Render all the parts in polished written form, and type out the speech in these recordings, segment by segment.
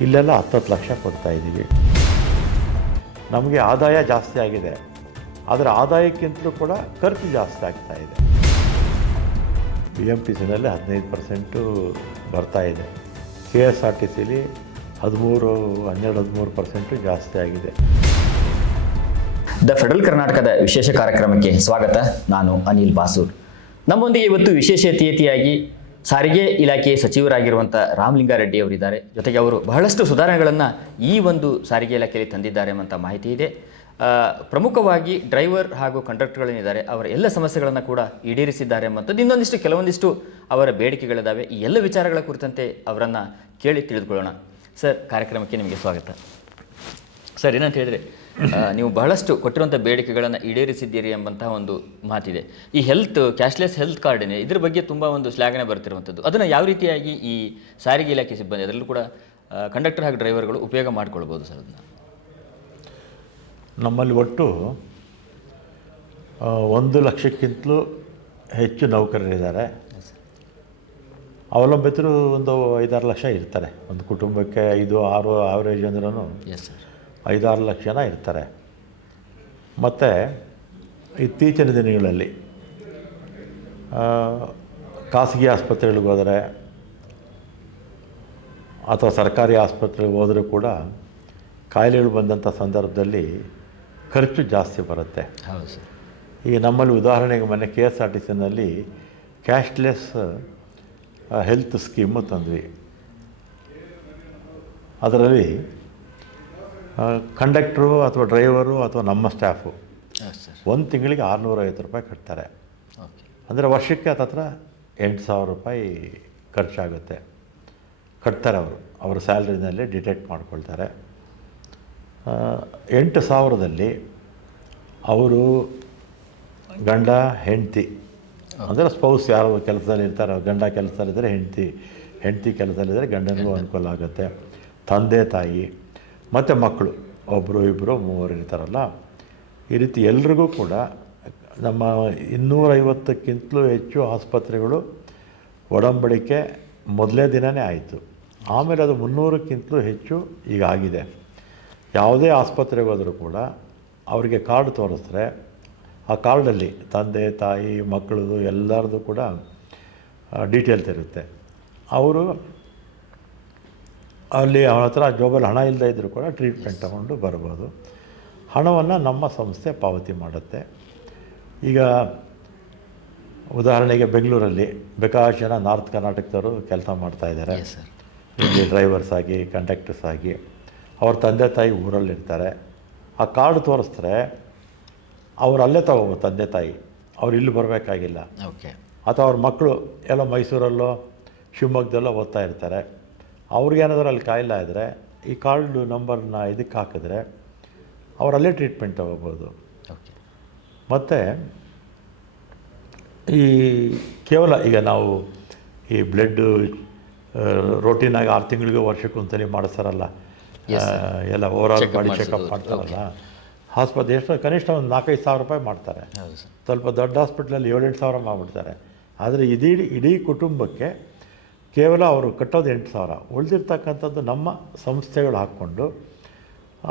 ಇಲ್ಲೆಲ್ಲ 10 ಲಕ್ಷ ಕೊಡ್ತಾಯಿದ್ದೀವಿ. ನಮಗೆ ಆದಾಯ ಜಾಸ್ತಿ ಆಗಿದೆ, ಆದರೆ ಆದಾಯಕ್ಕಿಂತಲೂ ಕೂಡ ಖರ್ಚು ಜಾಸ್ತಿ ಆಗ್ತಾ ಇದೆ. BMTCನಲ್ಲಿ 15% ಬರ್ತಾ ಇದೆ. KSRTCಲಿ 12-13% ಜಾಸ್ತಿ ಆಗಿದೆ. ದ ಫೆಡರಲ್ ಕರ್ನಾಟಕದ ವಿಶೇಷ ಕಾರ್ಯಕ್ರಮಕ್ಕೆ ಸ್ವಾಗತ. ನಾನು ಅನಿಲ್ ಬಾಸೂರ್. ನಮ್ಮೊಂದಿಗೆ ಇವತ್ತು ವಿಶೇಷ ಅತಿಥಿಯಾಗಿ ಸಾರಿಗೆ ಇಲಾಖೆ ಸಚಿವರಾಗಿರುವಂಥ ರಾಮಲಿಂಗಾರೆಡ್ಡಿ ಅವರಿದ್ದಾರೆ. ಜೊತೆಗೆ ಅವರು ಬಹಳಷ್ಟು ಸುಧಾರಣೆಗಳನ್ನು ಈ ಒಂದು ಸಾರಿಗೆ ಇಲಾಖೆಯಲ್ಲಿ ತಂದಿದ್ದಾರೆ ಎಂಬಂಥ ಮಾಹಿತಿ ಇದೆ. ಪ್ರಮುಖವಾಗಿ ಡ್ರೈವರ್ ಹಾಗೂ ಕಂಡಕ್ಟರ್ಗಳೇನಿದ್ದಾರೆ ಅವರ ಎಲ್ಲ ಸಮಸ್ಯೆಗಳನ್ನು ಕೂಡ ಈಡೇರಿಸಿದ್ದಾರೆ ಎಂಬಂಥದ್ದು ಕೆಲವೊಂದಿಷ್ಟು ಅವರ ಬೇಡಿಕೆಗಳಿದ್ದಾವೆ. ಈ ಎಲ್ಲ ವಿಚಾರಗಳ ಕುರಿತಂತೆ ಅವರನ್ನು ಕೇಳಿ ತಿಳಿದುಕೊಳ್ಳೋಣ. ಸರ್, ಕಾರ್ಯಕ್ರಮಕ್ಕೆ ನಿಮಗೆ ಸ್ವಾಗತ. ಸರ್, ಏನಂತ ಹೇಳಿದರೆ ನೀವು ಬಹಳಷ್ಟು ಕೊಟ್ಟಿರುವಂಥ ಬೇಡಿಕೆಗಳನ್ನು ಈಡೇರಿಸಿದ್ದೀರಿ ಎಂಬಂತಹ ಒಂದು ಮಾತಿದೆ. ಈ ಕ್ಯಾಶ್ಲೆಸ್ ಹೆಲ್ತ್ ಕಾರ್ಡ್ ಏನಿದೆ, ಇದ್ರ ಬಗ್ಗೆ ತುಂಬ ಒಂದು ಶ್ಲಾಘನೆ ಬರ್ತಿರುವಂಥದ್ದು. ಅದನ್ನು ಯಾವ ರೀತಿಯಾಗಿ ಈ ಸಾರಿಗೆ ಇಲಾಖೆ ಸಿಬ್ಬಂದಿ, ಅದರಲ್ಲೂ ಕೂಡ ಕಂಡಕ್ಟರ್ ಹಾಗೂ ಡ್ರೈವರ್ಗಳು ಉಪಯೋಗ ಮಾಡ್ಕೊಳ್ಬೋದು ಸರ್? ಅದನ್ನು ನಮ್ಮಲ್ಲಿ ಒಟ್ಟು 1 ಲಕ್ಷಕ್ಕಿಂತಲೂ ಹೆಚ್ಚು ನೌಕರರಿದ್ದಾರೆ. ಅವಲಂಬಿತರು ಒಂದು 5-6 ಲಕ್ಷ ಇರ್ತಾರೆ. ಒಂದು ಕುಟುಂಬಕ್ಕೆ 5-6 ಆವ್ರೇಜ್ ಅಂದ್ರೂ ಎಸ್ ಸರ್ 5-6 ಲಕ್ಷ ಜನ ಇರ್ತಾರೆ. ಮತ್ತು ಇತ್ತೀಚಿನ ದಿನಗಳಲ್ಲಿ ಖಾಸಗಿ ಆಸ್ಪತ್ರೆಗಳಿಗೆ ಹೋದರೆ ಅಥವಾ ಸರ್ಕಾರಿ ಆಸ್ಪತ್ರೆಗೆ ಹೋದರೂ ಕೂಡ ಕಾಯಿಲೆಗಳು ಬಂದಂಥ ಸಂದರ್ಭದಲ್ಲಿ ಖರ್ಚು ಜಾಸ್ತಿ ಬರುತ್ತೆ. ಹೌದು ಸರ್. ಈಗ ನಮ್ಮಲ್ಲಿ ಉದಾಹರಣೆಗೆ ಮೊನ್ನೆ KSRTCನಲ್ಲಿ ಕ್ಯಾಶ್ಲೆಸ್ ಹೆಲ್ತ್ ಸ್ಕೀಮು ತಂದ್ವಿ. ಅದರಲ್ಲಿ ಕಂಡಕ್ಟ್ರು ಅಥವಾ ಡ್ರೈವರು ಅಥವಾ ನಮ್ಮ ಸ್ಟಾಫು ಒಂದು ತಿಂಗಳಿಗೆ 650 ರೂಪಾಯಿ ಕಟ್ತಾರೆ. ಅಂದರೆ ವರ್ಷಕ್ಕೆ ಹತ್ತಿರ 8,000 ರೂಪಾಯಿ ಖರ್ಚಾಗುತ್ತೆ. ಕಟ್ತಾರೆ ಅವರ ಸ್ಯಾಲ್ರಿನಲ್ಲಿ ಡಿಟೆಕ್ಟ್ ಮಾಡ್ಕೊಳ್ತಾರೆ. 8,000ದಲ್ಲಿ ಅವರು ಗಂಡ ಹೆಂಡತಿ ಅಂದರೆ ಸ್ಪೌಸ್ ಯಾರು ಕೆಲಸದಲ್ಲಿ ಇರ್ತಾರೆ, ಗಂಡ ಕೆಲಸದಲ್ಲಿದ್ದರೆ ಹೆಂಡತಿ ಕೆಲಸದಲ್ಲಿದ್ದರೆ ಗಂಡನಿಗೂ ಅನುಕೂಲ ಆಗುತ್ತೆ. ತಂದೆ ತಾಯಿ ಮತ್ತು ಮಕ್ಕಳು 1-2-3 ಇರ್ತಾರಲ್ಲ, ಈ ರೀತಿ ಎಲ್ರಿಗೂ ಕೂಡ ನಮ್ಮ 250ಕ್ಕಿಂತಲೂ ಹೆಚ್ಚು ಆಸ್ಪತ್ರೆಗಳು ಒಡಂಬಡಿಕೆ ಮೊದಲೇ ದಿನವೇ ಆಯಿತು. ಆಮೇಲೆ ಅದು 300ಕ್ಕಿಂತಲೂ ಹೆಚ್ಚು ಈಗ ಆಗಿದೆ. ಯಾವುದೇ ಆಸ್ಪತ್ರೆಗೆ ಹೋದರೂ ಕೂಡ ಅವರಿಗೆ ಕಾರ್ಡ್ ತೋರಿಸಿದ್ರೆ ಆ ಕಾರ್ಡಲ್ಲಿ ತಂದೆ ತಾಯಿ ಮಕ್ಕಳದು ಎಲ್ಲರದು ಕೂಡ ಡೀಟೇಲ್ಸ್ ಇರುತ್ತೆ. ಅವರು ಅಲ್ಲಿ ಅವನ ಹತ್ರ ಜೋಬಲ್ಲಿ ಹಣ ಇಲ್ಲದೇ ಇದ್ದರೂ ಕೂಡ ಟ್ರೀಟ್ಮೆಂಟ್ ತಗೊಂಡು ಬರ್ಬೋದು. ಹಣವನ್ನು ನಮ್ಮ ಸಂಸ್ಥೆ ಪಾವತಿ ಮಾಡುತ್ತೆ. ಈಗ ಉದಾಹರಣೆಗೆ ಬೆಂಗಳೂರಲ್ಲಿ ಬೇಕಾದಷ್ಟು ಜನ ನಾರ್ತ್ ಕರ್ನಾಟಕದವರು ಕೆಲಸ ಮಾಡ್ತಾಯಿದ್ದಾರೆ. ಇಲ್ಲಿ ಡ್ರೈವರ್ಸ್ ಆಗಿ ಕಂಡಕ್ಟರ್ಸ್ ಆಗಿ ಅವ್ರ ತಂದೆ ತಾಯಿ ಊರಲ್ಲಿರ್ತಾರೆ. ಆ ಕಾರ್ಡ್ ತೋರಿಸಿದ್ರೆ ಅವ್ರು ಅಲ್ಲೇ ತಗೋಬೋದು. ತಂದೆ ತಾಯಿ ಅವ್ರು ಇಲ್ಲಿ ಬರಬೇಕಾಗಿಲ್ಲ. ಅಥವಾ ಅವ್ರ ಮಕ್ಕಳು ಎಲ್ಲೋ ಮೈಸೂರಲ್ಲೋ ಶಿವಮೊಗ್ಗದಲ್ಲೋ ಓದ್ತಾ ಇರ್ತಾರೆ. ಅವ್ರಿಗೇನಾದರೂ ಅಲ್ಲಿ ಕಾಯಿಲೆ ಆದರೆ ಈ ಕಾರ್ಡ್ ನಂಬರ್ನ ಇದಕ್ಕೆ ಹಾಕಿದ್ರೆ ಅವರಲ್ಲೇ ಟ್ರೀಟ್ಮೆಂಟ್ ತಗೋಬೋದು. ಮತ್ತು ಈ ಕೇವಲ ಈಗ ನಾವು ಈ ಬ್ಲಡ್ಡು ರೋಟೀನಾಗಿ 6 ತಿಂಗಳಿಗೆ ವರ್ಷಕ್ಕೊಂದ್ಸಲಿ ಮಾಡಿಸ್ತಾರಲ್ಲ, ಎಲ್ಲ ಓವರಾಲ್ ಬಾಡಿ ಚೆಕಪ್ ಮಾಡ್ತಾರಲ್ಲ, ಆಸ್ಪತ್ರೆ ಎಷ್ಟು ಕನಿಷ್ಠ ಒಂದು 4-5 ಸಾವಿರ ರೂಪಾಯಿ ಮಾಡ್ತಾರೆ. ಸ್ವಲ್ಪ ದೊಡ್ಡ ಹಾಸ್ಪಿಟ್ಲಲ್ಲಿ 7-8 ಸಾವಿರ ಮಾಡಿಬಿಡ್ತಾರೆ. ಆದರೆ ಇಡೀ ಕುಟುಂಬಕ್ಕೆ ಕೇವಲ ಅವರು ಕಟ್ಟೋದು 8,000. ಉಳಿದಿರ್ತಕ್ಕಂಥದ್ದು ನಮ್ಮ ಸಂಸ್ಥೆಗಳು ಹಾಕ್ಕೊಂಡು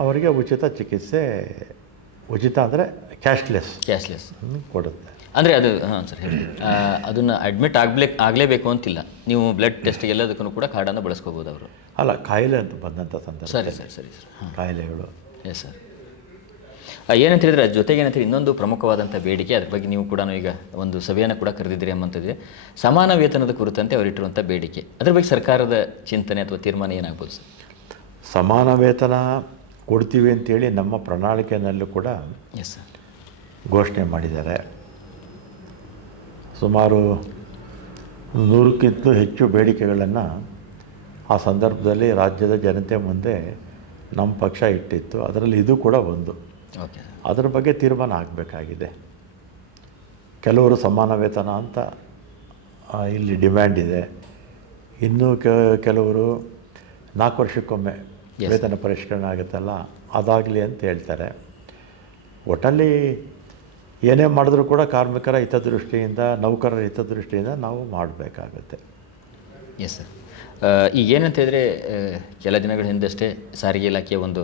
ಅವರಿಗೆ ಉಚಿತ ಚಿಕಿತ್ಸೆ, ಉಚಿತ ಅಂದರೆ ಕ್ಯಾಶ್ಲೆಸ್ ಕೊಡುತ್ತೆ. ಅಂದರೆ ಅದು ಹಾಂ ಸರ್ ಹೇಳಿ, ಅದನ್ನು ಅಡ್ಮಿಟ್ ಆಗಲೇಬೇಕು ಅಂತಿಲ್ಲ. ನೀವು ಬ್ಲಡ್ ಟೆಸ್ಟಿಗೆ ಎಲ್ಲದಕ್ಕೂ ಕೂಡ ಕಾರ್ಡನ್ನು ಬಳಸ್ಕೋಬೋದು ಅವರು. ಅಲ್ಲ, ಕಾಯಿಲೆ ಅಂತ ಬಂದಂಥ ಸಂದರ್ಭ. ಸರಿ ಸರ್ ಕಾಯಿಲೆಗಳು. Yes sir. ಏನಂತ ಹೇಳಿದರೆ ಜೊತೆಗೆ ಏನಂತ ಇನ್ನೊಂದು ಪ್ರಮುಖವಾದಂಥ ಬೇಡಿಕೆ, ಅದ್ರ ಬಗ್ಗೆ ನೀವು ಕೂಡ ಈಗ ಒಂದು ಸಭೆಯನ್ನು ಕೂಡ ಕರೆದಿದ್ದೀರಿ ಎಂಬಂಥದ್ದಿದೆ. ಸಮಾನ ವೇತನದ ಕುರಿತಂತೆ ಅವರಿಟ್ಟಿರುವಂಥ ಬೇಡಿಕೆ, ಅದ್ರ ಬಗ್ಗೆ ಸರ್ಕಾರದ ಚಿಂತನೆ ಅಥವಾ ತೀರ್ಮಾನ ಏನಾಗ್ಬೋದು ಸರ್? ಸಮಾನ ವೇತನ ಕೊಡ್ತೀವಿ ಅಂತೇಳಿ ನಮ್ಮ ಪ್ರಣಾಳಿಕೆಯಲ್ಲೂ ಕೂಡ ಎಸ್ ಸರ್ ಘೋಷಣೆ ಮಾಡಿದ್ದಾರೆ. ಸುಮಾರು 100ಕ್ಕಿಂತಲೂ ಹೆಚ್ಚು ಬೇಡಿಕೆಗಳನ್ನು ಆ ಸಂದರ್ಭದಲ್ಲಿ ರಾಜ್ಯದ ಜನತೆ ಮುಂದೆ ನಮ್ಮ ಪಕ್ಷ ಇಟ್ಟಿತ್ತು. ಅದರಲ್ಲಿ ಇದು ಕೂಡ ಒಂದು. ಅದರ ಬಗ್ಗೆ ತೀರ್ಮಾನ ಆಗಬೇಕಾಗಿದೆ. ಕೆಲವರು ಸಮಾನ ವೇತನ ಅಂತ ಇಲ್ಲಿ ಡಿಮ್ಯಾಂಡ್ ಇದೆ. ಇನ್ನೂ ಕೆಲವರು 4 ವರ್ಷಕ್ಕೊಮ್ಮೆ ವೇತನ ಪರಿಷ್ಕರಣೆ ಆಗುತ್ತಲ್ಲ, ಅದಾಗಲಿ ಅಂತ ಹೇಳ್ತಾರೆ. ಒಟ್ಟಲ್ಲಿ ಏನೇ ಮಾಡಿದ್ರೂ ಕೂಡ ಕಾರ್ಮಿಕರ ಹಿತದೃಷ್ಟಿಯಿಂದ, ನೌಕರರ ಹಿತದೃಷ್ಟಿಯಿಂದ ನಾವು ಮಾಡಬೇಕಾಗುತ್ತೆ. Yes sir. ಈಗ ಏನಂತ ಹೇಳಿದರೆ ಕೆಲ ದಿನಗಳ ಹಿಂದಷ್ಟೇ ಸಾರಿಗೆ ಇಲಾಖೆಯ ಒಂದು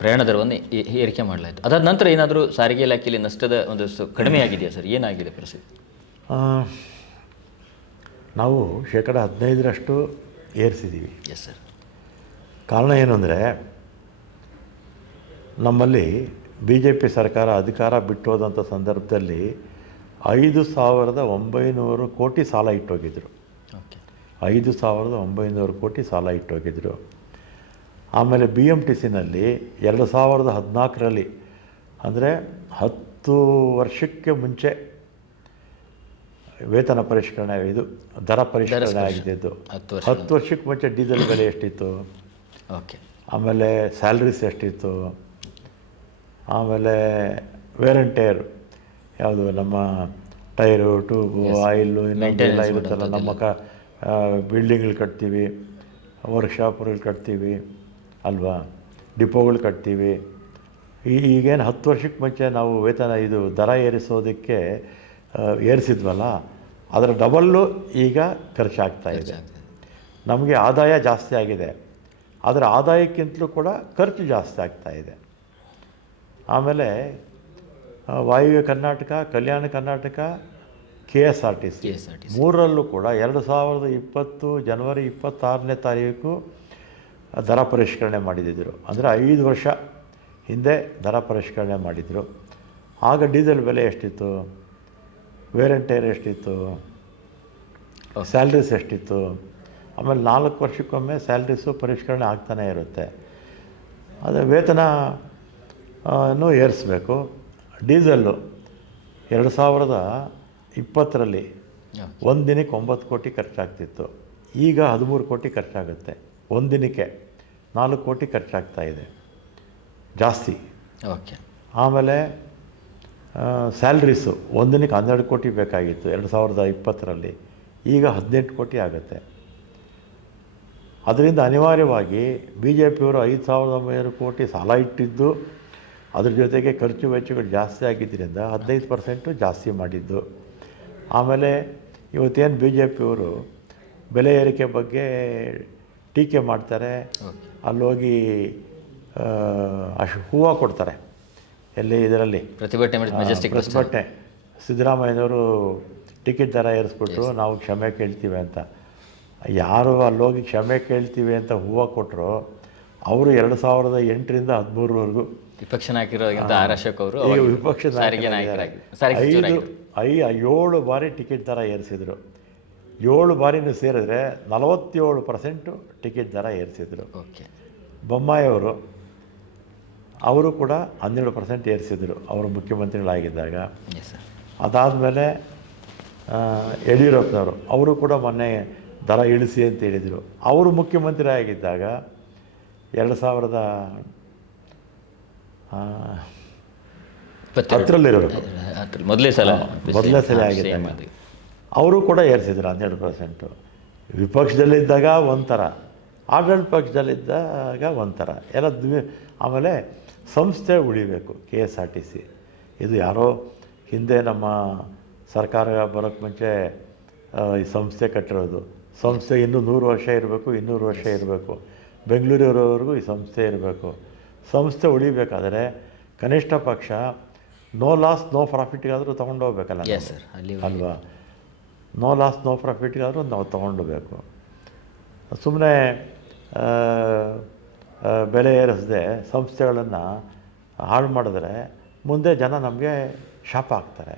ಪ್ರಯಾಣ ದರವನ್ನು ಏರಿಕೆ ಮಾಡಲಾಯಿತು. ಅದಾದ ನಂತರ ಏನಾದರೂ ಸಾರಿಗೆ ಇಲಾಖೆಯಲ್ಲಿ ನಷ್ಟದ ಒಂದಷ್ಟು ಕಡಿಮೆ ಆಗಿದೆಯಾ ಸರ್? ಏನಾಗಿದೆ ಪರಿಸ್ಥಿತಿ? ನಾವು 15% ಏರಿಸಿದ್ದೀವಿ. Yes sir. ಕಾರಣ ಏನು ಅಂದರೆ, ನಮ್ಮಲ್ಲಿ BJP ಸರ್ಕಾರ ಅಧಿಕಾರ ಬಿಟ್ಟೋದಂಥ ಸಂದರ್ಭದಲ್ಲಿ 5,900 ಕೋಟಿ ಸಾಲ ಇಟ್ಟೋಗಿದ್ರು. 5,900 ಕೋಟಿ ಸಾಲ ಇಟ್ಟೋಗಿದ್ರು. ಆಮೇಲೆ BMTCನಲ್ಲಿ 2014ರಲ್ಲಿ, ಅಂದರೆ 10 ವರ್ಷಕ್ಕೆ ಮುಂಚೆ ವೇತನ ಪರಿಷ್ಕರಣೆ, ಇದು ದರ ಪರಿಷ್ಕರಣೆ ಆಗಿದ್ದು. 10 ವರ್ಷಕ್ಕೆ ಮುಂಚೆ ಡೀಸೆಲ್ ಬೆಲೆ ಎಷ್ಟಿತ್ತು, ಆಮೇಲೆ ಸ್ಯಾಲ್ರೀಸ್ ಎಷ್ಟಿತ್ತು, ಆಮೇಲೆ ವೇರ್ ಆ್ಯಂಡ್ ಟೈರ್, ಯಾವುದು ನಮ್ಮ ಟೈರು, ಟ್ಯೂಬು, ಆಯಿಲು, ಇನ್ನೊಂದೆಲ್ಲ ಇರುತ್ತಲ್ಲ, ನಮ್ಮ ಬಿಲ್ಡಿಂಗ್ಗಳು ಕಟ್ತೀವಿ, ವರ್ಕ್ಶಾಪ್ಗಳು ಕಟ್ತೀವಿ ಅಲ್ವಾ, ಡಿಪೋಗಳು ಕಟ್ತೀವಿ. ಈಗೇನು 10 ವರ್ಷಕ್ಕೆ ಮುಂಚೆ ನಾವು ವೇತನ ಇದು ದರ ಏರಿಸೋದಕ್ಕೆ ಏರಿಸಿದ್ವಲ್ಲ, ಅದರ ಡಬಲ್ಲು ಈಗ ಖರ್ಚಾಗ್ತಾ ಇದೆ. ನಮಗೆ ಆದಾಯ ಜಾಸ್ತಿ ಆಗಿದೆ, ಅದರ ಆದಾಯಕ್ಕಿಂತಲೂ ಕೂಡ ಖರ್ಚು ಜಾಸ್ತಿ ಆಗ್ತಾ ಇದೆ. ಆಮೇಲೆ ವಾಯುವ್ಯ ಕರ್ನಾಟಕ, ಕಲ್ಯಾಣ ಕರ್ನಾಟಕ, KSRTC ಮೂರರಲ್ಲೂ ಕೂಡ 2020 ಜನವರಿ 26ನೇ ತಾರೀಕು ದರ ಪರಿಷ್ಕರಣೆ ಮಾಡಿದ್ದರು. ಅಂದರೆ 5 ವರ್ಷ ಹಿಂದೆ ದರ ಪರಿಷ್ಕರಣೆ ಮಾಡಿದರು. ಆಗ ಡೀಸೆಲ್ ಬೆಲೆ ಎಷ್ಟಿತ್ತು, ವೇರ್ ಆ್ಯಂಡ್ ಟೈರ್ ಎಷ್ಟಿತ್ತು, ಸ್ಯಾಲ್ರೀಸ್ ಎಷ್ಟಿತ್ತು. ಆಮೇಲೆ 4 ವರ್ಷಕ್ಕೊಮ್ಮೆ ಸ್ಯಾಲ್ರೀಸು ಪರಿಷ್ಕರಣೆ ಆಗ್ತಾನೇ ಇರುತ್ತೆ. ಅದೇ ವೇತನ ಏರಿಸಬೇಕು. ಡೀಸೆಲ್ಲು 2020ರಲ್ಲಿ ಒಂದು ದಿನಕ್ಕೆ 9 ಕೋಟಿ ಖರ್ಚಾಗ್ತಿತ್ತು, ಈಗ 13 ಕೋಟಿ ಖರ್ಚಾಗುತ್ತೆ. ಒಂದು ದಿನಕ್ಕೆ 4 ಕೋಟಿ ಖರ್ಚಾಗ್ತಾಯಿದೆ, ಜಾಸ್ತಿ. ಆಮೇಲೆ ಸ್ಯಾಲ್ರೀಸು ಒಂದು ದಿನಕ್ಕೆ 12 ಕೋಟಿ ಬೇಕಾಗಿತ್ತು 2020ರಲ್ಲಿ, ಈಗ 18 ಕೋಟಿ ಆಗುತ್ತೆ. ಅದರಿಂದ ಅನಿವಾರ್ಯವಾಗಿ BJPಯವರು 5,900 ಕೋಟಿ ಸಾಲ ಇಟ್ಟಿದ್ದು, ಅದ್ರ ಜೊತೆಗೆ ಖರ್ಚು ವೆಚ್ಚಗಳು ಜಾಸ್ತಿ ಆಗಿದ್ದರಿಂದ 15% ಜಾಸ್ತಿ ಮಾಡಿದ್ದು. ಆಮೇಲೆ ಇವತ್ತೇನು BJPಯವರು ಬೆಲೆ ಏರಿಕೆ ಬಗ್ಗೆ ಟೀಕೆ ಮಾಡ್ತಾರೆ, ಅಲ್ಲೋಗಿ ಹೂವು ಕೊಡ್ತಾರೆ, ಎಲ್ಲಿ ಇದರಲ್ಲಿ ಪ್ರತಿಭಟನೆ, ಸಿದ್ದರಾಮಯ್ಯನವರು ಟಿಕೆಟ್ ದರ ಏರಿಸ್ಬಿಟ್ರು, ನಾವು ಕ್ಷಮೆ ಕೇಳ್ತೀವಿ ಅಂತ. ಯಾರು ಅಲ್ಲೋಗಿ ಕ್ಷಮೆ ಕೇಳ್ತೀವಿ ಅಂತ ಹೂವು ಕೊಟ್ಟರು, ಅವರು 2008ರಿಂದ 2013ವರೆಗೂ ವಿಪಕ್ಷ ನಾಯಕರಾಗಿದ್ದ ಆರ್ ಅಶೋಕ್ ಅವರು ಈಗ ವಿಪಕ್ಷ ನಾಯಕರಾಗಿ 7 ಬಾರಿ ಟಿಕೆಟ್ ದರ ಏರಿಸಿದರು. 7 ಬಾರಿನೂ ಸೇರಿದ್ರೆ 47% ಟಿಕೆಟ್ ದರ ಏರಿಸಿದರು. ಬೊಮ್ಮಾಯಿಯವರು ಅವರು ಕೂಡ 12% ಏರಿಸಿದರು, ಅವರು ಮುಖ್ಯಮಂತ್ರಿಗಳಾಗಿದ್ದಾಗ. ಅದಾದಮೇಲೆ ಯಡಿಯೂರಪ್ಪನವರು, ಅವರು ಕೂಡ ಮೊನ್ನೆ ದರ ಇಳಿಸಿ ಅಂತ ಹೇಳಿದರು. ಅವರು ಮುಖ್ಯಮಂತ್ರಿ ಆಗಿದ್ದಾಗ 2010ರಲ್ಲಿರಬೇಕು, ಮೊದಲನೇ ಸಲ ಆಗಿದ್ದಾಗ ಅವರು ಕೂಡ ಏರಿಸಿದ್ರು 12%. ವಿಪಕ್ಷದಲ್ಲಿದ್ದಾಗ ಒಂಥರ, ಆಡಳಿತ ಪಕ್ಷದಲ್ಲಿದ್ದಾಗ ಒಂಥರ ಎಲ್ಲ. ಆಮೇಲೆ ಸಂಸ್ಥೆ ಉಳಿಬೇಕು, KSRTC. ಇದು ಯಾರೋ ಹಿಂದೆ ನಮ್ಮ ಸರ್ಕಾರ ಬರೋಕ್ಕೆ ಮುಂಚೆ ಈ ಸಂಸ್ಥೆ ಕಟ್ಟಿರೋದು. ಸಂಸ್ಥೆ ಇನ್ನೂ 100 ವರ್ಷ ಇರಬೇಕು, 200 ವರ್ಷ ಇರಬೇಕು, ಬೆಂಗಳೂರಿರೋವರೆಗೂ ಈ ಸಂಸ್ಥೆ ಇರಬೇಕು. ಸಂಸ್ಥೆ ಉಳಿಬೇಕಾದರೆ ಕನಿಷ್ಠ ಪಕ್ಷ ನೋ ಲಾಸ್ ನೋ ಪ್ರಾಫಿಟ್ಗಾದರೂ ತೊಗೊಂಡೋಗ್ಬೇಕಲ್ಲ ಅಲ್ವಾ. ನೋ ಲಾಸ್ ನೋ ಪ್ರಾಫಿಟ್ಗಾದರೂ ನಾವು ತೊಗೊಂಡೋಗ್ಬೇಕು. ಸುಮ್ಮನೆ ಬೆಲೆ ಏರಿಸದೆ ಸಂಸ್ಥೆಗಳನ್ನು ಹಾಳು ಮಾಡಿದ್ರೆ ಮುಂದೆ ಜನ ನಮಗೆ ಶಾಪ ಆಗ್ತಾರೆ.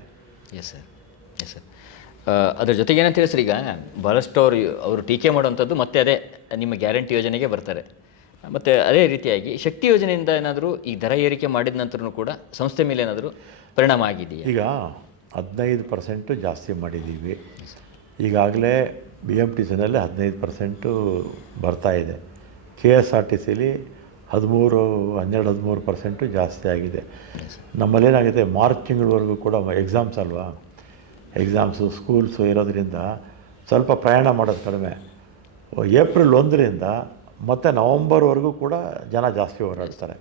ಸರ್ ಅದರ ಜೊತೆಗೆ ಏನಂತೀರಿ ಸರ್, ಈಗ ಭಾಳಷ್ಟು ಅವರು ಟೀಕೆ ಮಾಡುವಂಥದ್ದು ಮತ್ತೆ ಅದೇ ನಿಮ್ಮ ಗ್ಯಾರಂಟಿ ಯೋಜನೆಗೆ ಬರ್ತಾರೆ. ಮತ್ತು ಅದೇ ರೀತಿಯಾಗಿ ಶಕ್ತಿ ಯೋಜನೆಯಿಂದ ಏನಾದರೂ ಈ ದರ ಏರಿಕೆ ಮಾಡಿದ ನಂತರನೂ ಕೂಡ ಸಂಸ್ಥೆ ಮೇಲೆ ಏನಾದರೂ ಪರಿಣಾಮ ಆಗಿದೆಯಾ? ಈಗ 15% ಜಾಸ್ತಿ ಮಾಡಿದ್ದೀವಿ. ಈಗಾಗಲೇ BMTCನಲ್ಲಿ 15% ಬರ್ತಾಯಿದೆ. KSRTCಲಿ 12-13% ಜಾಸ್ತಿ ಆಗಿದೆ. ನಮ್ಮಲ್ಲೇನಾಗಿದೆ, ಮಾರ್ಚ್ ತಿಂಗಳವರೆಗೂ ಕೂಡ ಎಕ್ಸಾಮ್ಸ್ ಅಲ್ವಾ, ಎಕ್ಸಾಮ್ಸು ಸ್ಕೂಲ್ಸು ಇರೋದ್ರಿಂದ ಸ್ವಲ್ಪ ಪ್ರಯಾಣ ಮಾಡೋದು ಕಡಿಮೆ. ಏಪ್ರಿಲ್ 1ರಿಂದ ಮತ್ತು ನವಂಬರ್ವರೆಗೂ ಕೂಡ ಜನ ಜಾಸ್ತಿ ಓಡಾಡ್ತಾರೆ.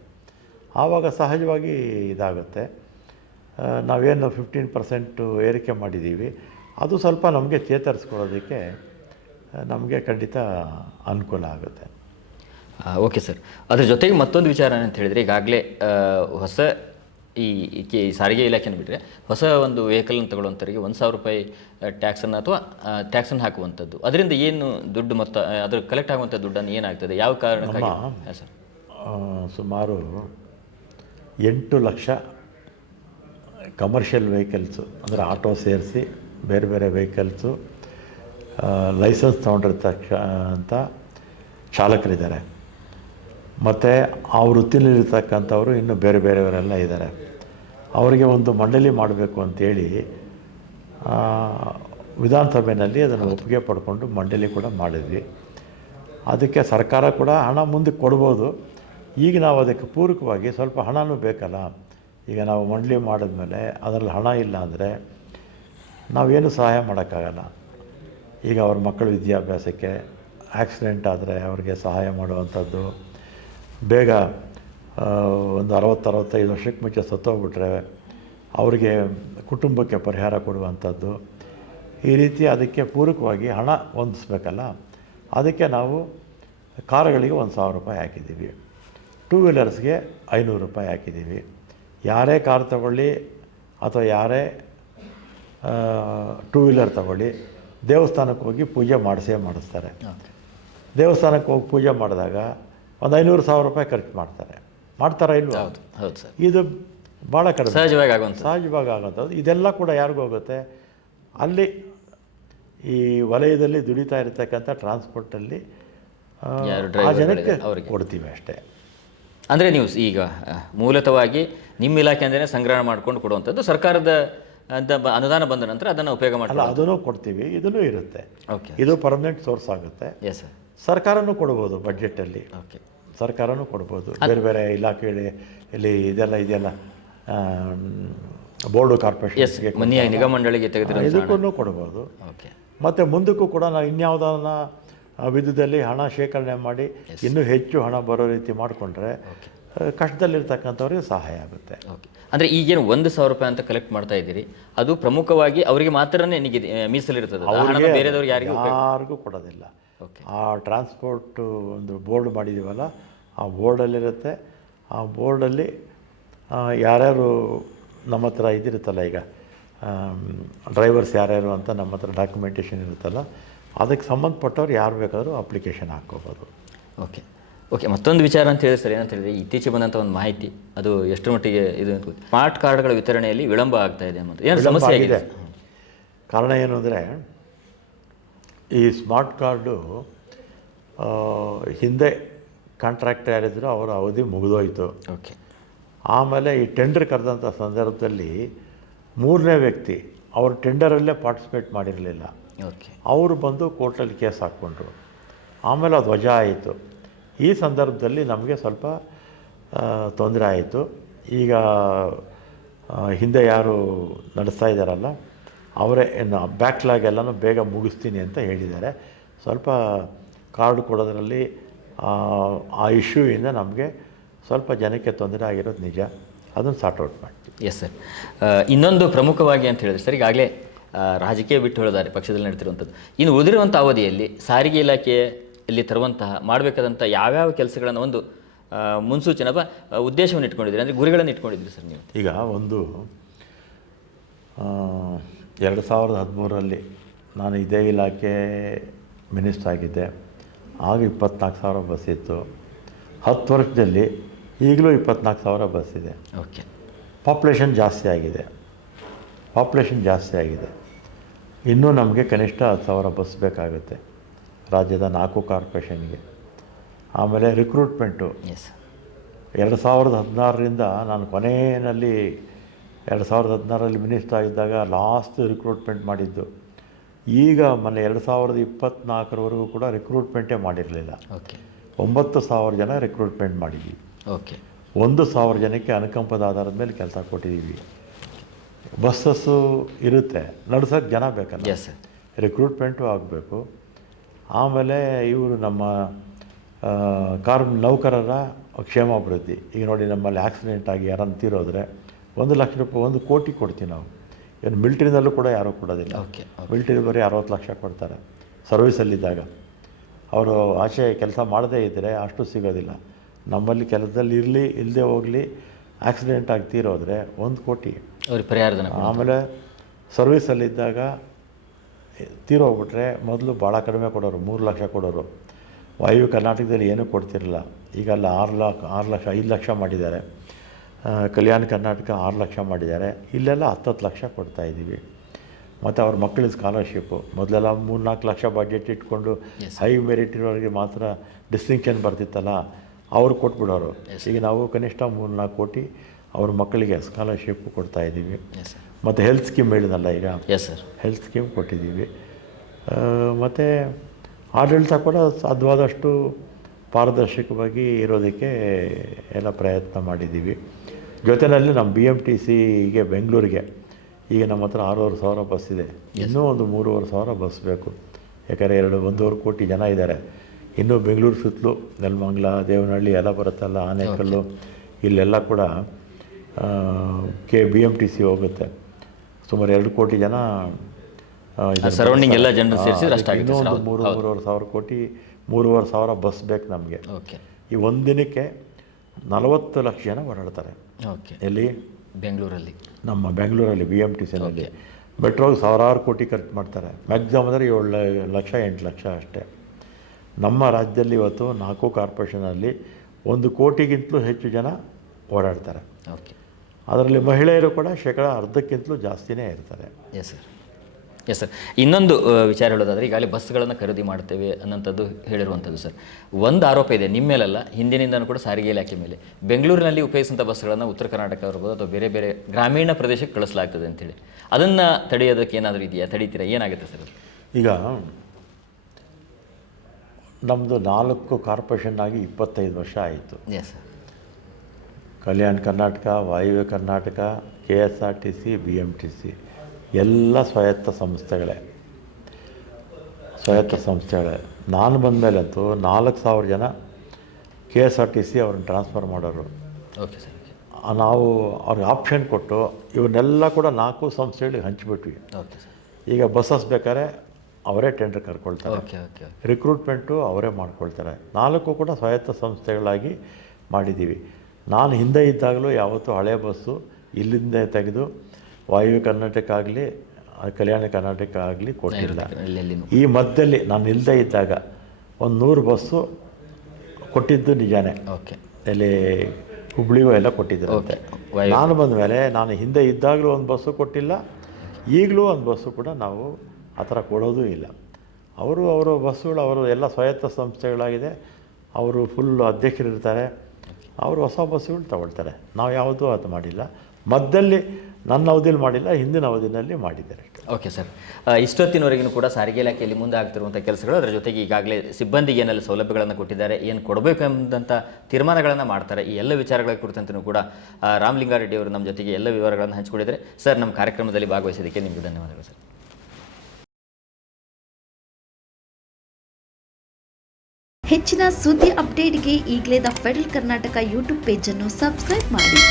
ಆವಾಗ ಸಹಜವಾಗಿ ಇದಾಗುತ್ತೆ. ನಾವೇನು 15% ಏರಿಕೆ ಮಾಡಿದ್ದೀವಿ, ಅದು ಸ್ವಲ್ಪ ನಮಗೆ ಚೇತರಿಸ್ಕೊಳ್ಳೋದಕ್ಕೆ ಓಕೆ ಖಂಡಿತ ಅನುಕೂಲ ಆಗುತ್ತೆ. Okay sir. ಅದ್ರ ಜೊತೆಗೆ ಮತ್ತೊಂದು ವಿಚಾರ ಅಂತ ಹೇಳಿದರೆ, ಈಗಾಗಲೇ ಹೊಸ ಈ ಸಾರಿಗೆ ಇಲಾಖೆನ ಬಿಟ್ಟರೆ ಹೊಸ ಒಂದು ವೆಹಿಕಲ್ನ ತಗೊಳ್ಳುವಂಥವ್ರಿಗೆ 1,000 ರೂಪಾಯಿ ಟ್ಯಾಕ್ಸನ್ನು ಅಥವಾ ಟ್ಯಾಕ್ಸನ್ನು ಹಾಕುವಂಥದ್ದು, ಅದರಿಂದ ಏನು ದುಡ್ಡು ಮೊತ್ತ, ಅದ್ರ ಕಲೆಕ್ಟ್ ಆಗುವಂಥ ದುಡ್ಡನ್ನು ಏನಾಗ್ತದೆ, ಯಾವ ಕಾರಣಕ್ಕಾಗಿ? ಹಾಂ ಸರ್. ಸುಮಾರು 8 ಲಕ್ಷ ಕಮರ್ಷಿಯಲ್ ವೆಹಿಕಲ್ಸು, ಅಂದರೆ ಆಟೋ ಸೇರಿಸಿ ಬೇರೆ ಬೇರೆ ವೆಹಿಕಲ್ಸು ಲೈಸೆನ್ಸ್ ತೊಗೊಂಡಿರ್ತಕ್ಕಂಥ ಚಾಲಕರಿದ್ದಾರೆ. ಮತ್ತು ಆ ವೃತ್ತಿನಲ್ಲಿರ್ತಕ್ಕಂಥವರು ಇನ್ನೂ ಬೇರೆ ಬೇರೆಯವರೆಲ್ಲ ಇದ್ದಾರೆ. ಅವರಿಗೆ ಒಂದು ಮಂಡಳಿ ಮಾಡಬೇಕು ಅಂತೇಳಿ ವಿಧಾನಸಭೆಯಲ್ಲಿ ಅದನ್ನು ಒಪ್ಪಿಗೆ ಪಡ್ಕೊಂಡು ಮಂಡಳಿ ಕೂಡ ಮಾಡಿದ್ವಿ. ಅದಕ್ಕೆ ಸರ್ಕಾರ ಕೂಡ ಹಣ ಮುಂದಕ್ಕೆ ಕೊಡ್ಬೋದು. ಈಗ ನಾವು ಅದಕ್ಕೆ ಪೂರಕವಾಗಿ ಸ್ವಲ್ಪ ಹಣನೂ ಬೇಕಲ್ಲ. ಈಗ ನಾವು ಮಂಡಳಿ ಮಾಡಿದ್ಮೇಲೆ ಅದರಲ್ಲಿ ಹಣ ಇಲ್ಲ ಅಂದರೆ ನಾವೇನು ಸಹಾಯ ಮಾಡೋಕ್ಕಾಗಲ್ಲ. ಈಗ ಅವ್ರ ಮಕ್ಕಳ ವಿದ್ಯಾಭ್ಯಾಸಕ್ಕೆ, ಆಕ್ಸಿಡೆಂಟ್ ಆದರೆ ಅವ್ರಿಗೆ ಸಹಾಯ ಮಾಡುವಂಥದ್ದು, ಬೇಗ ಒಂದು 60-65 ವರ್ಷಕ್ಕೆ ಮುಂಚೆ ಸತ್ತೋಗ್ಬಿಟ್ರೆ ಅವರಿಗೆ ಕುಟುಂಬಕ್ಕೆ ಪರಿಹಾರ ಕೊಡುವಂಥದ್ದು, ಈ ರೀತಿ ಅದಕ್ಕೆ ಪೂರಕವಾಗಿ ಹಣ ಹೊಂದಿಸ್ಬೇಕಲ್ಲ. ಅದಕ್ಕೆ ನಾವು ಕಾರುಗಳಿಗೆ 1,000 ರೂಪಾಯಿ ಹಾಕಿದ್ದೀವಿ, 2 ವೀಲರ್ಸ್ಗೆ 500 ರೂಪಾಯಿ ಹಾಕಿದ್ದೀವಿ. ಯಾರೇ ಕಾರ್ ತಗೊಳ್ಳಿ ಅಥವಾ ಯಾರೇ 2 ವೀಲರ್ ತಗೊಳ್ಳಿ, ದೇವಸ್ಥಾನಕ್ಕೆ ಹೋಗಿ ಪೂಜೆ ಮಾಡಿಸ್ತಾರೆ. ದೇವಸ್ಥಾನಕ್ಕೆ ಹೋಗಿ ಪೂಜೆ ಮಾಡಿದಾಗ ಒಂದು 500,000 ರೂಪಾಯಿ ಖರ್ಚು ಮಾಡ್ತಾರಾ ಇಲ್ವ? ಹೌದು ಸರ್. ಇದು ಭಾಳ ಕಡಿಮೆ, ಸಹಜವಾಗಿ ಆಗುವಂಥದ್ದು. ಇದೆಲ್ಲ ಕೂಡ ಯಾರಿಗೂ ಹೋಗುತ್ತೆ? ಅಲ್ಲಿ ಈ ವಲಯದಲ್ಲಿ ದುಡಿತಾ ಇರತಕ್ಕಂಥ ಟ್ರಾನ್ಸ್ಪೋರ್ಟಲ್ಲಿ ಆ ಜನಕ್ಕೆ ಕೊಡ್ತೀವಿ ಅಷ್ಟೇ. ಅಂದರೆ ನೀವು ಈಗ ಮೂಲತಃವಾಗಿ ನಿಮ್ಮ ಇಲಾಖೆ ಅಂದರೆ ಸಂಗ್ರಹ ಮಾಡ್ಕೊಂಡು ಕೊಡುವಂಥದ್ದು, ಸರ್ಕಾರದ ಅಂತ ಅನುದಾನ ಬಂದ ನಂತರ ಅದನ್ನು ಉಪಯೋಗ ಮಾಡಲ್ಲ, ಅದನ್ನು ಕೊಡ್ತೀವಿ. ಇದೂ ಇರುತ್ತೆ. ಓಕೆ. ಇದು ಪರ್ಮನೆಂಟ್ ಸೋರ್ಸ್ ಆಗುತ್ತೆ. Yes sir. ಸರ್ಕಾರನೂ ಕೊಡ್ಬೋದು, ಬಡ್ಜೆಟಲ್ಲಿ. ಓಕೆ. ಸರ್ಕಾರನೂ ಕೊಡ್ಬೋದು. ಬೇರೆ ಬೇರೆ ಇಲಾಖೆಯಲ್ಲಿ ಇದೆಯಲ್ಲ ಬೋರ್ಡು ಕಾರ್ಪೊರೇಷನ್ಗೆ, ನಿಗಮ ಮಂಡಳಿಗೆ ತೆಗೆದಿರೋ ಇದಕ್ಕೂ ಕೊಡ್ಬೋದು. ಓಕೆ. ಮತ್ತು ಮುಂದಕ್ಕೂ ಕೂಡ ನಾವು ಇನ್ಯಾವುದನ್ನ ವಿಧದಲ್ಲಿ ಹಣ ಶೇಖರಣೆ ಮಾಡಿ ಇನ್ನೂ ಹೆಚ್ಚು ಹಣ ಬರೋ ರೀತಿ ಮಾಡಿಕೊಂಡ್ರೆ ಕಷ್ಟದಲ್ಲಿರ್ತಕ್ಕಂಥವ್ರಿಗೆ ಸಹಾಯ ಆಗುತ್ತೆ. ಓಕೆ. ಅಂದರೆ ಈಗೇನು 1,000 ರೂಪಾಯಿ ಅಂತ ಕಲೆಕ್ಟ್ ಮಾಡ್ತಾ ಇದ್ದೀರಿ, ಅದು ಪ್ರಮುಖವಾಗಿ ಅವರಿಗೆ ಮಾತ್ರನೇ ಮೀಸಲಿರ್ತದೆ, ಬೇರೆದವ್ರಿಗೆ ಯಾರಿಗೂ ಕೊಡೋದಿಲ್ಲ. ಆ ಟ್ರಾನ್ಸ್ಪೋರ್ಟ್ ಒಂದು ಬೋರ್ಡ್ ಮಾಡಿದ್ದೀವಲ್ಲ, ಆ ಬೋರ್ಡಲ್ಲಿರುತ್ತೆ. ಆ ಬೋರ್ಡಲ್ಲಿ ಯಾರ್ಯಾರು ನಮ್ಮ ಹತ್ರ ಇದಿರುತ್ತಲ್ಲ, ಈಗ ಡ್ರೈವರ್ಸ್ ಯಾರ್ಯಾರು ಅಂತ ನಮ್ಮ ಹತ್ರ ಡಾಕ್ಯುಮೆಂಟೇಷನ್ ಇರುತ್ತಲ್ಲ, ಅದಕ್ಕೆ ಸಂಬಂಧಪಟ್ಟವ್ರು ಯಾರು ಬೇಕಾದರೂ ಅಪ್ಲಿಕೇಶನ್ ಹಾಕ್ಕೋಬೋದು. ಓಕೆ. ಓಕೆ. ಮತ್ತೊಂದು ವಿಚಾರ ಅಂತ ಹೇಳಿ ಸರ್, ಏನಂತ ಹೇಳಿದ್ರೆ ಇತ್ತೀಚೆಗೆ ಬಂದಂಥ ಒಂದು ಮಾಹಿತಿ, ಅದು ಎಷ್ಟರ ಮಟ್ಟಿಗೆ ಇದು ಸ್ಮಾರ್ಟ್ ಕಾರ್ಡ್ಗಳ ವಿತರಣೆಯಲ್ಲಿ ವಿಳಂಬ ಆಗ್ತಾ ಇದೆ ಮತ್ತು ಏನು ಸಮಸ್ಯೆ ಆಗಿದೆ? ಕಾರಣ ಏನು ಅಂದರೆ, ಈ ಸ್ಮಾರ್ಟ್ ಕಾರ್ಡು ಹಿಂದೆ ಕಾಂಟ್ರಾಕ್ಟ್ ಯಾರಿದ್ರು ಅವರ ಅವಧಿ ಮುಗಿದೋಯ್ತು. ಓಕೆ. ಆಮೇಲೆ ಈ ಟೆಂಡರ್ ಕರೆದಂಥ ಸಂದರ್ಭದಲ್ಲಿ 3ನೇ ವ್ಯಕ್ತಿ ಅವರು ಟೆಂಡರಲ್ಲೇ ಪಾರ್ಟಿಸಿಪೇಟ್ ಮಾಡಿರಲಿಲ್ಲ. ಓಕೆ. ಅವರು ಬಂದು ಕೋರ್ಟಲ್ಲಿ ಕೇಸ್ ಹಾಕ್ಕೊಂಡ್ರು. ಆಮೇಲೆ ಅದು ವಜಾ ಆಯಿತು. ಈ ಸಂದರ್ಭದಲ್ಲಿ ನಮಗೆ ಸ್ವಲ್ಪ ತೊಂದರೆ ಆಯಿತು. ಈಗ ಹಿಂದೆ ಯಾರು ನಡೆಸ್ತಾ ಇದ್ದಾರಲ್ಲ ಅವರೇ ಇನ್ನು ಬ್ಯಾಕ್ಲಾಗ್ ಎಲ್ಲನೂ ಬೇಗ ಮುಗಿಸ್ತೀನಿ ಅಂತ ಹೇಳಿದ್ದಾರೆ. ಸ್ವಲ್ಪ ಕಾರ್ಡ್ ಕೊಡೋದ್ರಲ್ಲಿ ಆ ಇಶ್ಯೂಯಿಂದ ನಮಗೆ ಸ್ವಲ್ಪ ಜನಕ್ಕೆ ತೊಂದರೆ ಆಗಿರೋದು ನಿಜ. ಅದನ್ನು ಸಾರ್ಟ್ ಔಟ್ ಮಾಡ್ತೀವಿ. Yes sir. ಇನ್ನೊಂದು ಪ್ರಮುಖವಾಗಿ ಅಂತ ಹೇಳಿದ್ರೆ ಸರ್, ಈಗಾಗಲೇ ರಾಜಕೀಯ ಬಿಟ್ಟು ಹೇಳಿದ್ದಾರೆ, ಪಕ್ಷದಲ್ಲಿ ನಡೀತಿರುವಂಥದ್ದು. ಇನ್ನು ಉಳಿದಿರುವಂಥ ಅವಧಿಯಲ್ಲಿ ಸಾರಿಗೆ ಇಲಾಖೆಯಲ್ಲಿ ಮಾಡಬೇಕಾದಂಥ ಯಾವ್ಯಾವ ಕೆಲಸಗಳನ್ನು ಒಂದು ಮುನ್ಸೂಚನೆ ಅಥವಾ ಉದ್ದೇಶವನ್ನು ಇಟ್ಕೊಂಡಿದ್ದೀರಿ, ಅಂದರೆ ಗುರಿಗಳನ್ನು ಇಟ್ಕೊಂಡಿದ್ದೀರಿ ಸರ್ ನೀವು? ಈಗ ಒಂದು 2013ರಲ್ಲಿ ನಾನು ಇದೇ ಇಲಾಖೆ ಮಿನಿಸ್ಟರ್ ಆಗಿದ್ದೆ. ಆಗ 24,000 ಬಸ್ ಇತ್ತು. 10 ವರ್ಷದಲ್ಲಿ ಈಗಲೂ 24,000 ಬಸ್ ಇದೆ. ಓಕೆ. ಪಾಪ್ಯುಲೇಷನ್ ಜಾಸ್ತಿ ಆಗಿದೆ. ಇನ್ನೂ ನಮಗೆ ಕನಿಷ್ಠ 10,000 ಬಸ್ ಬೇಕಾಗುತ್ತೆ ರಾಜ್ಯದ 4 ಕಾರ್ಪೊರೇಷನ್ಗೆ. ಆಮೇಲೆ ರಿಕ್ರೂಟ್ಮೆಂಟು 2016ರಿಂದ ನಾನು ಕೊನೆಯಲ್ಲಿ 2016ರಲ್ಲಿ ಮಿನಿಸ್ಟರ್ ಆಗಿದ್ದಾಗ ಲಾಸ್ಟ್ ರಿಕ್ರೂಟ್ಮೆಂಟ್ ಮಾಡಿದ್ದು. ಈಗ ಮೊನ್ನೆ 2024ವರೆಗೂ ಕೂಡ ರಿಕ್ರೂಟ್ಮೆಂಟೇ ಮಾಡಿರಲಿಲ್ಲ. ಓಕೆ. 9,000 ಜನ ರಿಕ್ರೂಟ್ಮೆಂಟ್ ಮಾಡಿದ್ದೀವಿ. ಓಕೆ. 1,000 ಜನಕ್ಕೆ ಅನುಕಂಪದ ಆಧಾರದ ಮೇಲೆ ಕೆಲಸ ಕೊಟ್ಟಿದ್ದೀವಿ. ಬಸ್ಸಸ್ಸು ಇರುತ್ತೆ, ನಡ್ಸೋಕ್ಕೆ ಜನ ಬೇಕಲ್ಲ. Yes sir. ರಿಕ್ರೂಟ್ಮೆಂಟು ಆಗಬೇಕು. ಆಮೇಲೆ ಇವರು ನಮ್ಮ ನೌಕರರ ಕ್ಷೇಮಾಭಿವೃದ್ಧಿ. ಈಗ ನೋಡಿ, ನಮ್ಮಲ್ಲಿ ಆಕ್ಸಿಡೆಂಟ್ ಆಗಿ ಯಾರನ್ನು ತೀರೋದ್ರೆ 1 ಲಕ್ಷ ರೂಪಾಯಿ, 1 ಕೋಟಿ ಕೊಡ್ತೀವಿ ನಾವು. ಏನು ಮಿಲ್ಟ್ರಿನಲ್ಲೂ ಕೂಡ ಯಾರೂ ಕೊಡೋದಿಲ್ಲ. ಓಕೆ. ಮಿಲ್ಟ್ರಿ ಬರೀ 60 ಲಕ್ಷ ಕೊಡ್ತಾರೆ. ಸರ್ವಿಸಲ್ಲಿದ್ದಾಗ. ಅವರು ಆಚೆ ಕೆಲಸ ಮಾಡದೇ ಇದ್ದರೆ ಅಷ್ಟು ಸಿಗೋದಿಲ್ಲ. ನಮ್ಮಲ್ಲಿ ಕೆಲಸದಲ್ಲಿ ಇರಲಿ ಇಲ್ಲದೆ ಹೋಗಲಿ ಆಕ್ಸಿಡೆಂಟ್ ಆಗಿ ತೀರೋದ್ರೆ 1 ಕೋಟಿ ಅವ್ರಿಗೆ ಪರಿಹಾರಧನ. ಆಮೇಲೆ ಸರ್ವಿಸಲ್ಲಿದ್ದಾಗ ತೀರೋಗ್ಬಿಟ್ರೆ ಮೊದಲು ಭಾಳ ಕಡಿಮೆ ಕೊಡೋರು, 3 ಲಕ್ಷ ಕೊಡೋರು. ವಾಯು ಕರ್ನಾಟಕದಲ್ಲಿ ಏನೂ ಕೊಡ್ತಿರಲಿಲ್ಲ. ಈಗೆಲ್ಲ 6 ಲಕ್ಷ 5 ಲಕ್ಷ ಮಾಡಿದ್ದಾರೆ. ಕಲ್ಯಾಣ ಕರ್ನಾಟಕ 6 ಲಕ್ಷ ಮಾಡಿದ್ದಾರೆ. ಇಲ್ಲೆಲ್ಲ 10 ಲಕ್ಷ ಕೊಡ್ತಾಯಿದ್ದೀವಿ. ಮತ್ತು ಅವ್ರ ಮಕ್ಕಳ ಸ್ಕಾಲರ್ಶಿಪ್ಪು ಮೊದಲೆಲ್ಲ 3-4 ಲಕ್ಷ ಬಡ್ಜೆಟ್ ಇಟ್ಕೊಂಡು ಹೈ ಮೆರಿಟ್ ಇರೋರಿಗೆ ಮಾತ್ರ ಡಿಸ್ಟಿಂಕ್ಷನ್ ಬರ್ತಿತ್ತಲ್ಲ, ಅವ್ರು ಕೊಟ್ಬಿಡೋರು. ಈಗ ನಾವು ಕನಿಷ್ಠ 3-4 ಕೋಟಿ ಅವ್ರ ಮಕ್ಕಳಿಗೆ ಸ್ಕಾಲರ್ಶಿಪ್ಪು ಕೊಡ್ತಾಯಿದ್ದೀವಿ. ಮತ್ತು ಹೆಲ್ತ್ ಸ್ಕೀಮ್ ಹೇಳಿದ್ನಲ್ಲ, ಈಗ ಹೆಲ್ತ್ ಸ್ಕೀಮ್ ಕೊಟ್ಟಿದ್ದೀವಿ. ಮತ್ತು ಆಡಳಿತ ಕೂಡ ಸಾಧ್ಯವಾದಷ್ಟು ಪಾರದರ್ಶಕವಾಗಿ ಇರೋದಕ್ಕೆ ಎಲ್ಲ ಪ್ರಯತ್ನ ಮಾಡಿದ್ದೀವಿ. ಜೊತೆಯಲ್ಲಿ ನಮ್ಮ BMTCಗೆ ಬೆಂಗಳೂರಿಗೆ ಈಗ ನಮ್ಮ ಹತ್ರ 6,500 ಬಸ್ ಇದೆ. ಇನ್ನೂ ಒಂದು 3,500 ಬಸ್ ಬೇಕು. ಯಾಕಂದರೆ 1.5 ಕೋಟಿ ಜನ ಇದ್ದಾರೆ. ಇನ್ನೂ ಬೆಂಗಳೂರು ಸುತ್ತಲೂ ನೆಲಮಂಗಲ, ದೇವನಹಳ್ಳಿ ಎಲ್ಲ ಬರುತ್ತಲ್ಲ, ಆನೇಕಲ್ಲು, ಇಲ್ಲೆಲ್ಲ ಕೂಡ BMTC ಹೋಗುತ್ತೆ. ಸುಮಾರು 2 ಕೋಟಿ ಜನ ಸರೌಂಡಿಂಗ್ ಎಲ್ಲ ಜನರು ಸೇರಿಸಿದ್ರೆ ಇನ್ನೂ ಒಂದು 3,500 ಕೋಟಿ 3,500 ಬಸ್ ಬೇಕು ನಮಗೆ. ಈ ಒಂದು ದಿನಕ್ಕೆ 40 ಲಕ್ಷ ಜನ ಓಡಾಡ್ತಾರೆ. ಎಲ್ಲಿ? ಬೆಂಗಳೂರಲ್ಲಿ. ನಮ್ಮ ಬೆಂಗಳೂರಲ್ಲಿ BMTCನಲ್ಲಿ ಮೆಟ್ರೋಗೆ ಸಾವಿರಾರು ಕೋಟಿ ಖರ್ಚು ಮಾಡ್ತಾರೆ. ಮ್ಯಾಕ್ಸಿಮಮ್ ಅಂದರೆ 7 ಲಕ್ಷ 8 ಲಕ್ಷ ಅಷ್ಟೇ. ನಮ್ಮ ರಾಜ್ಯದಲ್ಲಿ ಇವತ್ತು 4 ಕಾರ್ಪೊರೇಷನಲ್ಲಿ 1 ಕೋಟಿಗಿಂತಲೂ ಹೆಚ್ಚು ಜನ ಓಡಾಡ್ತಾರೆ. ಅದರಲ್ಲಿ ಮಹಿಳೆಯರು ಕೂಡ 10% ಜಾಸ್ತಿನೇ ಇರ್ತಾರೆ. Yes sir. ಇನ್ನೊಂದು ವಿಚಾರ ಹೇಳೋದಾದರೆ, ಈಗಾಗಲೇ ಬಸ್ಗಳನ್ನು ಖರೀದಿ ಮಾಡ್ತೇವೆ ಅನ್ನೋಂಥದ್ದು ಹೇಳಿರುವಂಥದ್ದು ಸರ್. ಒಂದು ಆರೋಪ ಇದೆ ನಿಮ್ಮ ಮೇಲೆಲ್ಲ, ಹಿಂದಿನಿಂದನೂ ಕೂಡ ಸಾರಿಗೆ ಇಲಾಖೆ ಮೇಲೆ, ಬೆಂಗಳೂರಿನಲ್ಲಿ ಉಪಯೋಗಿಸುವಂಥ ಬಸ್ಗಳನ್ನು ಉತ್ತರ ಕರ್ನಾಟಕ ಇರ್ಬೋದು ಅಥವಾ ಬೇರೆ ಬೇರೆ ಗ್ರಾಮೀಣ ಪ್ರದೇಶಕ್ಕೆ ಕಳಿಸಲಾಗ್ತದೆ ಅಂತೇಳಿ, ಅದನ್ನು ತಡೆಯೋದಕ್ಕೆ ಏನಾದರೂ ಇದೆಯಾ? ತಡೀತೀರಾ? ಏನಾಗುತ್ತೆ ಸರ್? ಈಗ ನಮ್ಮದು 4 ಕಾರ್ಪೊರೇಷನ್ ಆಗಿ 25 ವರ್ಷ ಆಯಿತು. ಕಲ್ಯಾಣ ಕರ್ನಾಟಕ, ವಾಯುವ್ಯ ಕರ್ನಾಟಕ, KSRTC, BMTC ಎಲ್ಲ ಸ್ವಾಯತ್ತ ಸಂಸ್ಥೆಗಳೇ. ನಾನು ಬಂದ ಮೇಲಂತೂ 4,000 ಜನ KSRTC ಅವ್ರನ್ನ ಟ್ರಾನ್ಸ್ಫರ್ ಮಾಡೋರು. ನಾವು ಅವ್ರಿಗೆ ಆಪ್ಷನ್ ಕೊಟ್ಟು ಇವನ್ನೆಲ್ಲ ಕೂಡ 4 ಸಂಸ್ಥೆಗಳಿಗೆ ಹಂಚಿಬಿಟ್ವಿ. ಈಗ ಬಸ್ಸಸ್ ಬೇಕಾದ್ರೆ ಅವರೇ ಟೆಂಡರ್ ಕರ್ಕೊಳ್ತಾರೆ, ರಿಕ್ರೂಟ್ಮೆಂಟು ಅವರೇ ಮಾಡ್ಕೊಳ್ತಾರೆ. 4 ಕೂಡ ಸ್ವಾಯತ್ತ ಸಂಸ್ಥೆಗಳಾಗಿ ಮಾಡಿದ್ದೀವಿ. ನಾನು ಹಿಂದೆ ಇದ್ದಾಗಲೂ ಯಾವತ್ತೂ ಹಳೆ ಬಸ್ಸು ಇಲ್ಲಿಂದ ತೆಗೆದು ವಾಯುವ್ಯ ಕರ್ನಾಟಕ ಆಗಲಿ ಕಲ್ಯಾಣ ಕರ್ನಾಟಕ ಆಗಲಿ ಕೊಟ್ಟಿಲ್ಲ. ಈ ಮಧ್ಯದಲ್ಲಿ ನಾನು ಇಲ್ಲದೇ ಇದ್ದಾಗ 100 ಬಸ್ಸು ಕೊಟ್ಟಿದ್ದು ನಿಜಾನೇ. ಎಲ್ಲಿ ಹುಬ್ಳಿಗೂ ಎಲ್ಲ ಕೊಟ್ಟಿದ್ರು. ನಾನು ಬಂದ ಮೇಲೆ, ನಾನು ಹಿಂದೆ ಇದ್ದಾಗಲೂ ಒಂದು ಬಸ್ಸು ಕೊಟ್ಟಿಲ್ಲ, ಈಗಲೂ ಒಂದು ಬಸ್ಸು ಕೂಡ ನಾವು ಆ ಥರ ಕೊಡೋದೂ ಇಲ್ಲ. ಅವರು ಬಸ್ಸುಗಳು ಅವರು ಎಲ್ಲ ಸ್ವಾಯತ್ತ ಸಂಸ್ಥೆಗಳಾಗಿದೆ. ಅವರು ಫುಲ್ ಅಧ್ಯಕ್ಷರಿರ್ತಾರೆ. ಅವರು ಹೊಸ ಬಸ್ಸುಗಳು ತಗೊಳ್ತಾರೆ. ನಾವು ಯಾವುದೂ ಅದು ಮಾಡಿಲ್ಲ. ಮಧ್ಯದಲ್ಲಿ ನನ್ನ ಅವಧಿಯಲ್ಲಿ ಮಾಡಿಲ್ಲ, ಹಿಂದಿನ ಅವಧಿಯಲ್ಲಿ ಮಾಡಿದ್ದಾರೆ. Okay sir. ಇಷ್ಟೊತ್ತಿನವರೆಗೂ ಕೂಡ ಸಾರಿಗೆ ಇಲಾಖೆಯಲ್ಲಿ ಮುಂದೆ ಆಗ್ತಿರುವಂಥ ಕೆಲಸಗಳು, ಅದರ ಜೊತೆಗೆ ಈಗಾಗಲೇ ಸಿಬ್ಬಂದಿಗೆ ಏನೆಲ್ಲ ಸೌಲಭ್ಯಗಳನ್ನು ಕೊಟ್ಟಿದ್ದಾರೆ, ಏನು ಕೊಡಬೇಕೆಂಬಂಥ ತೀರ್ಮಾನಗಳನ್ನು ಮಾಡ್ತಾರೆ, ಈ ಎಲ್ಲ ವಿಚಾರಗಳ ಕುರಿತಂತೆಯೂ ಕೂಡ ರಾಮಲಿಂಗಾರೆಡ್ಡಿ ಅವರು ನಮ್ಮ ಜೊತೆಗೆ ಎಲ್ಲ ವಿವರಗಳನ್ನು ಹಂಚಿಕೊಂಡಿದ್ದಾರೆ. ಸರ್, ನಮ್ಮ ಕಾರ್ಯಕ್ರಮದಲ್ಲಿ ಭಾಗವಹಿಸಿದ್ದಕ್ಕೆ ನಿಮಗೆ ಧನ್ಯವಾದಗಳು ಸರ್. ಹೆಚ್ಚಿನ ಸುದ್ದಿ ಅಪ್ಡೇಟ್ಗೆ ಈಗಲೇ ದ ಫೆಡರಲ್ ಕರ್ನಾಟಕ ಯೂಟ್ಯೂಬ್ ಪೇಜನ್ನು ಸಬ್ಸ್ಕ್ರೈಬ್ ಮಾಡಿ.